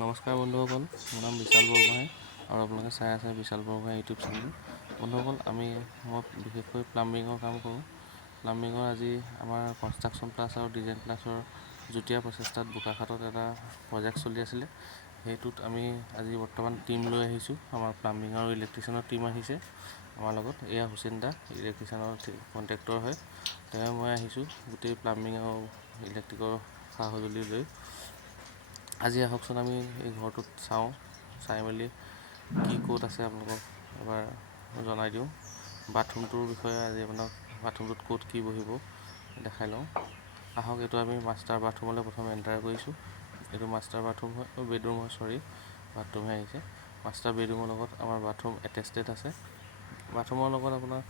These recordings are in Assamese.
নমস্কাৰ বন্ধুসকল, মোৰ নাম বিশাল বৰগোহাঁই আৰু আপোনালোকে চাই আছে বিশাল বৰগোহাঁই ইউটিউব চেনেল। বন্ধুসকল, মই বিশেষকৈ প্লাম্বিঙৰ কাম কৰোঁ। প্লাম্বিঙৰ আজি আমাৰ কনষ্ট্ৰাকশ্যন প্লাছ আৰু ডিজাইন প্লাছৰ যুটীয়া প্ৰচেষ্টাত বোকাখাটত এটা প্ৰজেক্ট চলি আছিলে। সেইটোত আমি আজি বৰ্তমান টীম লৈ আহিছোঁ। আমাৰ প্লাম্বিং আৰু ইলেক্ট্ৰিচিয়ানৰ টীম আহিছে আমাৰ লগত। এয়া হুছেইন দা, ইলেক্ট্ৰিচিয়ানৰ কণ্ট্ৰেক্টৰ হয়। তেওঁ মই আহিছোঁ গোটেই প্লাম্বিং আৰু ইলেক্ট্ৰিকৰ সা সঁজুলি লৈ। আজি আহকচোন আমি এই ঘৰটোত চাই মেলি কি ক'ত আছে আপোনালোকক এবাৰ জনাই দিওঁ। বাথৰুমটোৰ বিষয়ে আজি আপোনাক বাথৰুমটোত ক'ত কি বহিব দেখাই লওঁ। আহক, এইটো আমি মাষ্টাৰ বাথৰুমলৈ প্ৰথম এণ্টাৰ কৰিছোঁ। এইটো মাষ্টাৰ বাথৰুম হয়, বেডৰুম হয়, বাথৰুমহে আহিছে। মাষ্টাৰ বেডৰুমৰ লগত আমাৰ বাথৰুম এটেষ্টেড আছে। বাথৰুমৰ লগত আপোনাৰ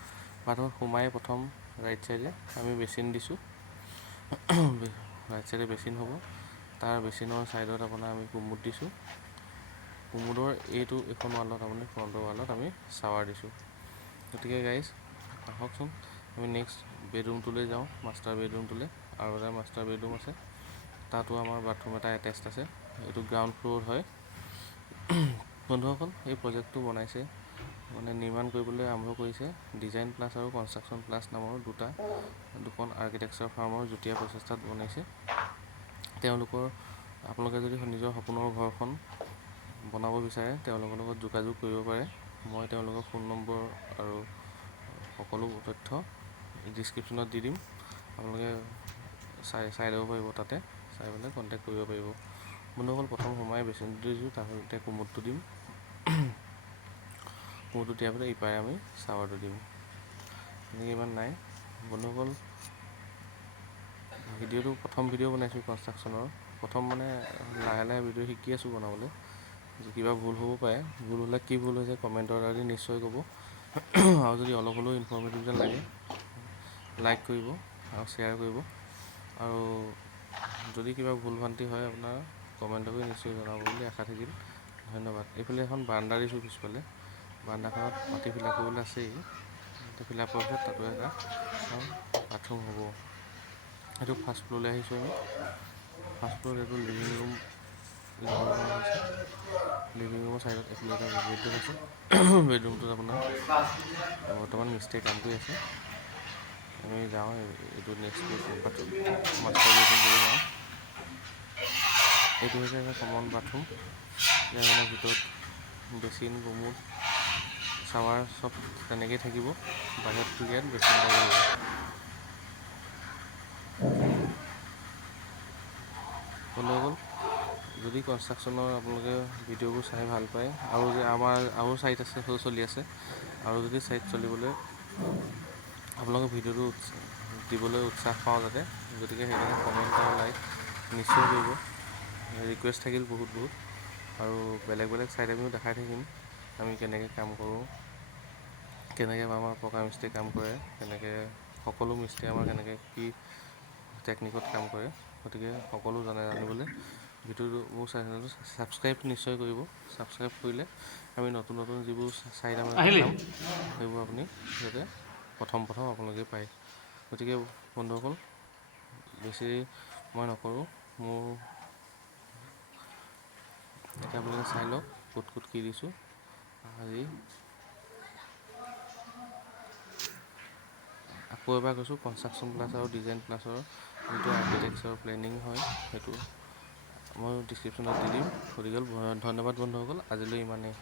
বাথৰুমত সোমাই প্ৰথম ৰাইট চাইডে আমি বেচিন দিছোঁ। ৰাইট চাইডে বেচিন হ'ব। তাৰ বেচিনৰ ছাইডত আপোনাৰ আমি কুমুদ দিছোঁ। কুমুদৰ এইখন ৱালত আপুনি ফ্ৰণ্টৰ ৱালত আমি শ্বাৱাৰ দিছোঁ। গতিকে গাইজ আহকচোন আমি নেক্সট বেডৰুমটোলৈ যাওঁ, মাষ্টাৰ বেডৰুমটোলৈ। আৰু এটা মাষ্টাৰ বেডৰুম আছে, তাতো আমাৰ বাথৰুম এটা এটেষ্ট আছে। এইটো গ্ৰাউণ্ড ফ্ল'ৰত হয়। বন্ধুসকল, এই প্ৰজেক্টটো বনাইছে নিৰ্মাণ কৰিবলৈ আৰম্ভ কৰিছে ডিজাইন প্লাছ আৰু কনষ্ট্ৰাকশ্যন প্লাছ নামৰ দুখন আৰ্কিটেকচাৰ ফাৰ্মৰ যুটীয়া প্ৰচেষ্টাত বনাইছে। আপোনালোকে যদি নিজৰ সপোনৰ ঘৰখন বনাব বিচাৰে তেওঁলোকৰ লগত যোগাযোগ কৰিব পাৰে। মই তেওঁলোকৰ ফোন নম্বৰ আৰু সকলো তথ্য ডিছক্ৰিপশ্যনত দি দিম। আপোনালোকে চাই ল'ব পাৰিব, তাতে চাই পেলাই কণ্টেক্ট কৰিব পাৰিব। বন্ধুসকল, প্ৰথম সোমাই বেচিনটো দিছোঁ, তাৰপিছতে কুমুদটো দিম। কুমুদটো দিয়াৰ পিছত ইপাৰে আমি শ্বাৱাৰটো দিম। এনেকৈ ইমান নাই বন্ধুসকল। ভিডিঅ'টো প্ৰথম ভিডিঅ' বনাইছোঁ কনষ্ট্ৰাকশ্যনৰ। প্ৰথম লাহে লাহে ভিডিঅ' শিকি আছোঁ বনাবলৈ। কিবা ভুল হ'ব পাৰে, ভুল হ'লে কি ভুল হৈছে কমেণ্টৰ দ্বাৰা নিশ্চয় ক'ব। আৰু যদি অলপ হ'লেও ইনফৰ্মেটিভ যেন লাগে লাইক কৰিব আৰু শ্বেয়াৰ কৰিব। আৰু যদি কিবা ভুল ভ্ৰান্তি হয় আপোনাৰ কমেণ্ট কৰি নিশ্চয় জনাব বুলি আশা থাকিল। ধন্যবাদ। এইফালে এখন বাৰাণ্ডা দিছোঁ পিছফালে। বাৰাণ্ডাখনত মাটি ফিলাপ কৰিবলৈ আছেই। মাটি ফিলাপ কৰাৰ পিছত তাতো এটা বাথৰুম হ'ব। সেইটো ফাৰ্ষ্ট ফ্ল'ৰলৈ আহিছোঁ আমি। ফাৰ্ষ্ট ফ্ল'ৰত এইটো লিভিং ৰুম আহিছে। লিভিং ৰুমৰ ছাইডত এইফালে এটা বেডৰুম আছে। বেডৰুমটোত আপোনাৰ বৰ্তমান মিস্ত্ৰীয়ে কাম কৰি আছে। আমি যাওঁ, এইটো নেক্সট মাষ্টাৰ বেডৰুমলৈ যাওঁ। এইটো হৈছে এটা কমন বাথৰুম। ইয়াৰ ভিতৰত বেচিন, কুমুদ, শ্বাৱাৰ চব তেনেকেই থাকিব। বাহিৰত ইয়াত বেচিন এটা থাকিব। বন্ধুসকল, যদি কনষ্ট্ৰাকশ্যনৰ আপোনালোকে ভিডিঅ'বোৰ চাই ভাল পায় আৰু যে আমাৰ আৰু ছাইট আছে, চলি আছে, আৰু যদি ছাইট চলিবলৈ আপোনালোকে ভিডিঅ'টো দিবলৈ উৎসাহ পাওঁ যাতে, গতিকে সেইকাৰণে কমেণ্ট আৰু লাইক নিশ্চয় কৰিব। ৰিকুৱেষ্ট থাকিল বহুত। আৰু বেলেগ ছাইট আমিও দেখাই থাকিম আমি কেনেকৈ কাম কৰোঁ, কেনেকৈ আমাৰ পকা মিস্ত্ৰীয়ে কাম কৰে, কেনেকৈ সকলো মিস্ত্ৰীয়ে আমাৰ কেনেকৈ কি টেকনিকত কাম কৰে। গতিকে সকলো জানিবলৈ ভিডিঅ'টো মোৰ চেনেলটো ছাবস্ক্ৰাইব নিশ্চয় কৰিব। ছাবস্ক্ৰাইব কৰিলে আমি নতুন যিবোৰ ছাইট আমি দেখাম সেইবোৰ আপুনি যাতে প্ৰথম আপোনালোকে পায়। গতিকে বন্ধুসকল, বেছি মই নকৰোঁ। মোৰ এতিয়া আপোনালোকে চাই লওক ক'ত কি দিছোঁ। আজি আকৌ এবাৰ কৈছোঁ, কনষ্ট্ৰাকশ্যন প্লাছ আৰু ডিজাইন প্লাছৰ যিটো আৰ্কিটেকচাৰ প্লেনিং হয় সেইটো মই ডিছক্ৰিপশ্যনত দি দিম। গতিকে ধন্যবাদ বন্ধুসকল, আজিলৈ ইমানেই।